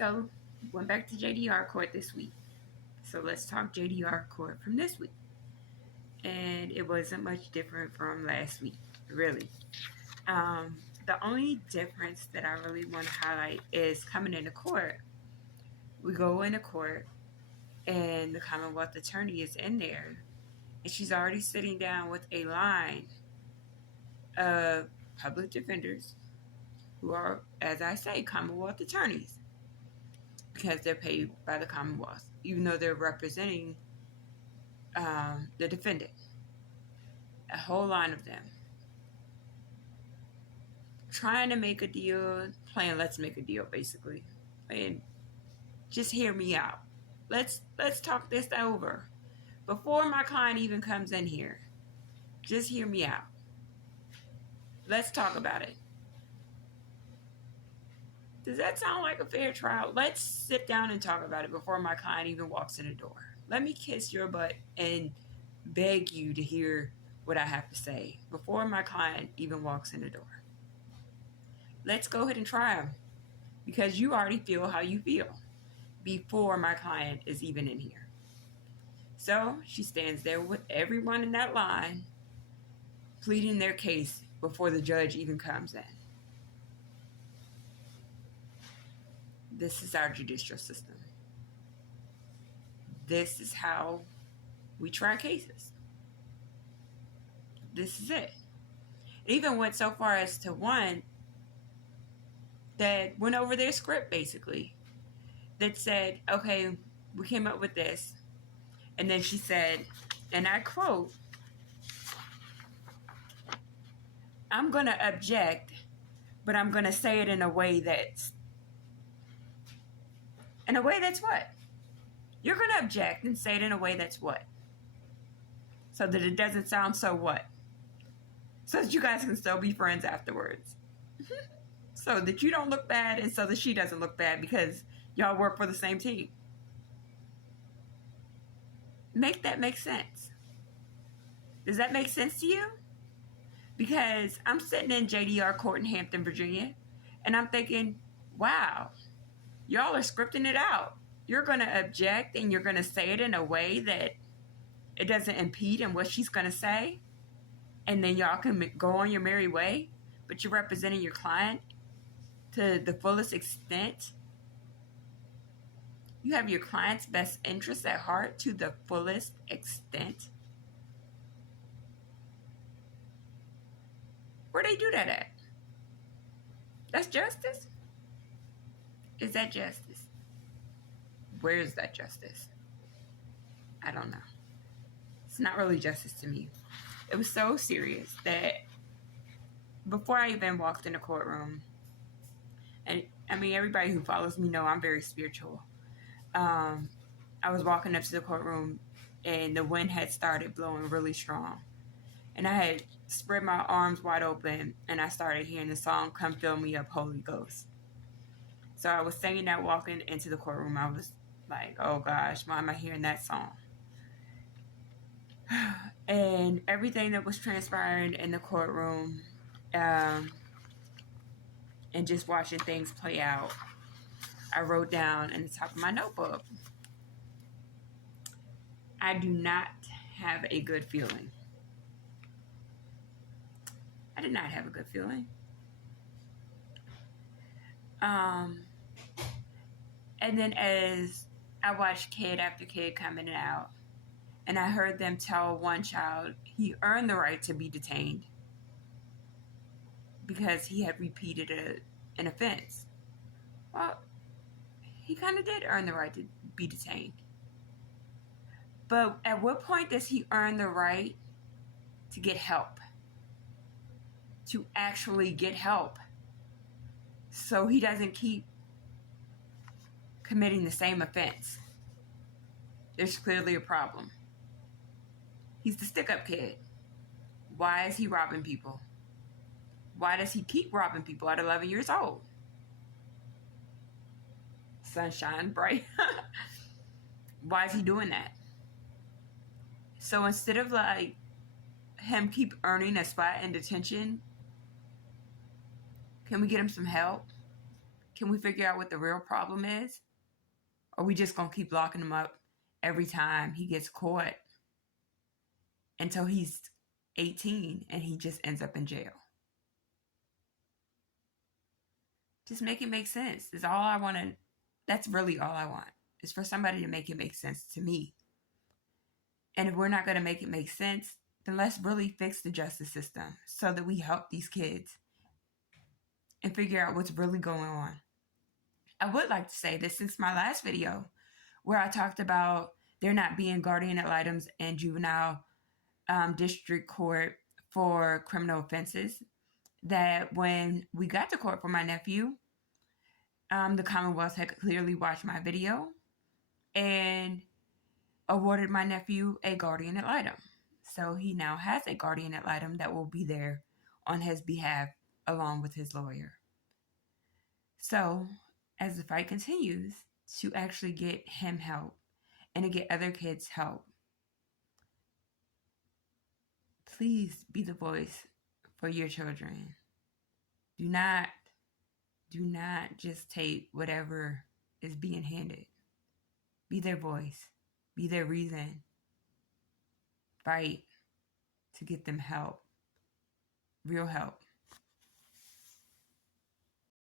So, went back to JDR court this week. So, let's talk JDR court from this week. And it wasn't much different from last week, really. The only difference that I really want to highlight is coming into court. We go into court, and the Commonwealth attorney is in there, and she's already sitting down with a line of public defenders who are, as I say, Commonwealth attorneys, because they're paid by the Commonwealth, even though they're representing the defendant. A whole line of them trying to make a deal, playing let's make a deal, basically. And just hear me out. Let's talk this over before my client even comes in here. Just hear me out. Let's talk about it. Does that sound like a fair trial? Let's sit down and talk about it before my client even walks in the door. Let me kiss your butt and beg you to hear what I have to say before my client even walks in the door. Let's go ahead and try him, because you already feel how you feel before my client is even in here. So she stands there with everyone in that line pleading their case before the judge even comes in. This is our judicial system. This is how we try cases. This is it. It even went so far as to one that went over their script, basically, that said, okay, we came up with this. And then she said, and I quote, I'm going to object, but I'm going to say it in a way that's what? You're going to object and say it in a way that's what? So that it doesn't sound so what? So that you guys can still be friends afterwards. So that you don't look bad, and so that she doesn't look bad, because y'all work for the same team. Make that make sense. Does that make sense to you? Because I'm sitting in JDR court in Hampton, Virginia, and I'm thinking, wow, y'all are scripting it out. You're going to object, and you're going to say it in a way that it doesn't impede in what she's going to say, and then y'all can go on your merry way, but you're representing your client to the fullest extent. You have your client's best interests at heart to the fullest extent. Where they do that at? That's justice? Is that justice? Where is that justice? I don't know. It's not really justice to me. It was so serious that before I even walked in the courtroom, and I mean, everybody who follows me know I'm very spiritual. I was walking up to the courtroom, and the wind had started blowing really strong. And I had spread my arms wide open, and I started hearing the song, Come Fill Me Up, Holy Ghost. So I was singing that walking into the courtroom. I was like, oh gosh, why am I hearing that song? And everything that was transpiring in the courtroom, and just watching things play out, I wrote down in the top of my notebook, I do not have a good feeling. I did not have a good feeling. And then as I watched kid after kid come in and out, and I heard them tell one child he earned the right to be detained because he had repeated an offense. Well, he kind of did earn the right to be detained. But at what point does he earn the right to get help? To actually get help, so he doesn't keep committing the same offense. There's clearly a problem. He's the stick-up kid. Why is he robbing people? Why does he keep robbing people at 11 years old? Sunshine bright. Why is he doing that? So instead of like him keep earning a spot in detention, can we get him some help? Can we figure out what the real problem is? Or are we just going to keep locking him up every time he gets caught until he's 18 and he just ends up in jail? Just make it make sense. Is all I want to. That's really all I want. Is for somebody to make it make sense to me. And if we're not going to make it make sense, then let's really fix the justice system so that we help these kids and figure out what's really going on. I would like to say that since my last video, where I talked about there not being guardian ad litems in juvenile district court for criminal offenses, that when we got to court for my nephew, the Commonwealth had clearly watched my video and awarded my nephew a guardian ad litem. So he now has a guardian ad litem that will be there on his behalf along with his lawyer. So as the fight continues to actually get him help and to get other kids help, please be the voice for your children. Do not just take whatever is being handed. Be their voice. Be their reason. Fight to get them help. Real help.